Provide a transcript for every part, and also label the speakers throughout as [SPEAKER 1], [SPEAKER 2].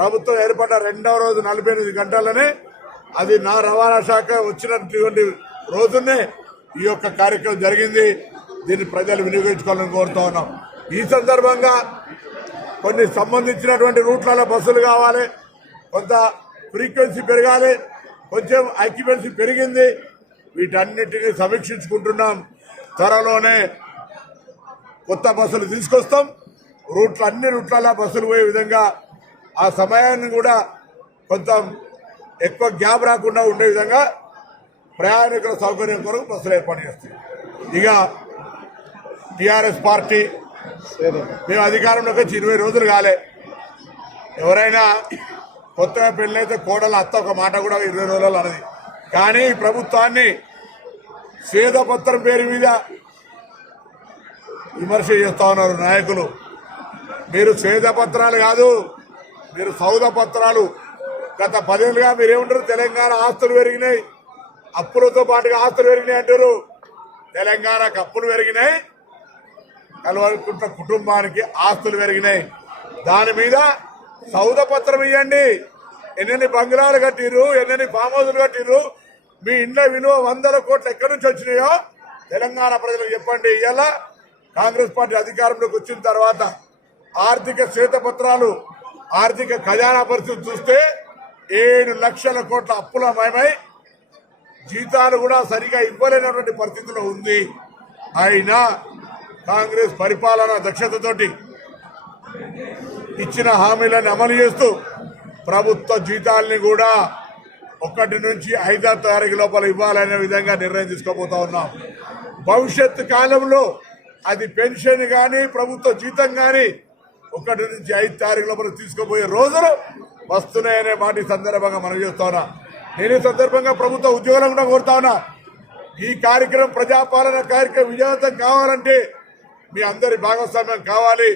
[SPEAKER 1] ప్రభుత్వం ఏర్పడ్డ రెండవ రోజు నలభై ఎనిమిది గంటలనే అది నా రవాణా శాఖ వచ్చినటువంటి రోజునే ఈ యొక్క కార్యక్రమం జరిగింది. దీన్ని ప్రజలు వినియోగించుకోవాలని కోరుతా ఉన్నాం. ఈ సందర్భంగా కొన్ని సంబంధించినటువంటి రూట్లలో బస్సులు కావాలి కొంత ఫ్రీక్వెన్సీ పెరగాలి కొంచెం ఆక్యుపెన్సీ పెరిగింది. వీటన్నిటినీ సమీక్షించుకుంటున్నాం. త్వరలోనే కొత్త బస్సులు తీసుకొస్తాం. రూట్ల అన్ని రూట్లలో బస్సులు పోయే విధంగా ఆ సమయాన్ని కూడా కొంత ఎక్కువ గ్యాప్ రాకుండా ఉండే విధంగా ప్రయాణికుల సౌకర్యం కొరకు బస్సులు ఏర్పాటు చేస్తాయి ఇక టిఆర్ఎస్ పార్టీ మేము అధికారంలోకి వచ్చి ఇరవై రోజులు కాలే. ఎవరైనా కొత్తగా పెళ్ళైతే కోడలు అత్త ఒక మాట కూడా ఇరవై రోజులలో అన్నది కానీ ప్రభుత్వాన్ని స్వేదపత్రం పేరు మీద విమర్శ చేస్తా ఉన్నారు నాయకులు. మీరు స్వేదపత్రాలు కాదు మీరు సౌద పత్రాలు గత పదేళ్ళుగా మీరేమంటారు? తెలంగాణ ఆస్తులు పెరిగినాయి. అప్పులతో పాటుగా ఆస్తులు పెరిగినాయి అంటారు. తెలంగాణకు అప్పులు పెరిగినాయి. కలవకుంట కుటుంబానికి ఆస్తులు పెరిగినాయి. దాని మీద సౌద పత్రం ఇవ్వండి ఎన్నెన్ని బంగ్లాలు కట్టిర్రు ఎన్నెన్ని ఫామ్ హౌస్లు కట్టిర్రు మీ ఇండ్ల విలువ వందల కోట్లు ఎక్కడి నుంచి వచ్చినాయో తెలంగాణ ప్రజలకు చెప్పండి. ఇవాళ కాంగ్రెస్ పార్టీ అధికారంలోకి వచ్చిన తర్వాత ఆర్థిక శ్వేతపత్రాలు ఆర్థిక ఖజానా పరిస్థితి చూస్తే ఏడు లక్షల కోట్ల అప్పుల మయమై జీతాలు కూడా సరిగా ఇవ్వలేనటువంటి పరిస్థితిలో ఉంది. అయినా కాంగ్రెస్ పరిపాలన దక్షతతోటి ఇచ్చిన హామీలను అమలు చేస్తూ ప్రభుత్వ జీతాల్ని కూడా ఒకటి నుంచి ఐదో తారీఖు లోపల ఇవ్వాలనే విధంగా నిర్ణయం తీసుకోబోతా ఉన్నాం. భవిష్యత్తు కాలంలో అది పెన్షన్ కానీ ప్రభుత్వ జీతం కానీ ఒకటి నుంచి ఐదు తారీఖు లోపల తీసుకుపోయే రోజులు వస్తున్నాయనే మాట సందర్భంగా మనం చేస్తా ఉన్నా. నేను ఈ సందర్భంగా ప్రభుత్వ ఉద్యోగులను కూడా కోరుతా ఉన్నా. ఈ కార్యక్రమం ప్రజాపాలన కార్యక్రమం విజయవంతం కావాలంటే మీ అందరి భాగస్వామ్యం కావాలి.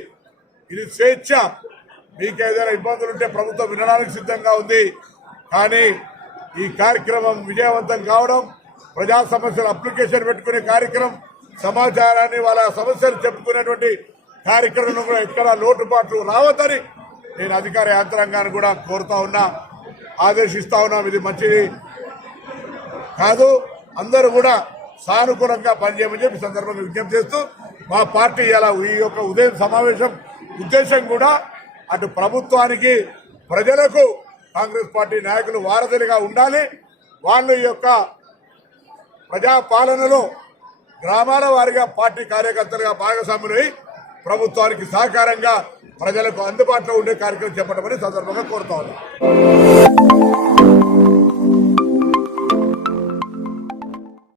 [SPEAKER 1] ఇది స్వేచ్ఛ. మీకు ఏదైనా ఇబ్బందులు ఉంటే ప్రభుత్వం వినడానికి సిద్ధంగా ఉంది. కానీ ఈ కార్యక్రమం విజయవంతం కావడం ప్రజా సమస్యల అప్లికేషన్ పెట్టుకునే కార్యక్రమం సమాచారాన్ని వాళ్ళ సమస్యలు చెప్పుకునేటువంటి కార్యక్రమంలో కూడా ఎక్కడ లోటుపాట్లు రావద్దని నేను అధికార యంత్రాంగాన్ని కూడా కోరుతా ఉన్నా ఆదేశిస్తా ఉన్నాం ఇది మంచిది కాదు. అందరూ కూడా సానుకూలంగా పనిచేయమని చెప్పి సందర్భంగా విజ్ఞప్తి చేస్తూ మా పార్టీ ఇలా ఈ యొక్క ఉదయం సమావేశం ఉద్దేశం కూడా అటు ప్రభుత్వానికి ప్రజలకు కాంగ్రెస్ పార్టీ నాయకులు వారధులుగా ఉండాలి. వాళ్ళు ఈ యొక్క ప్రజాపాలనలో గ్రామాల వారిగా పార్టీ కార్యకర్తలుగా భాగస్వాములై ప్రభుత్వానికి సహకారంగా ప్రజలకు అందుబాటులో ఉండే కార్యక్రమం చేపట్టమని సందర్భంగా కోరుతా ఉన్నాం.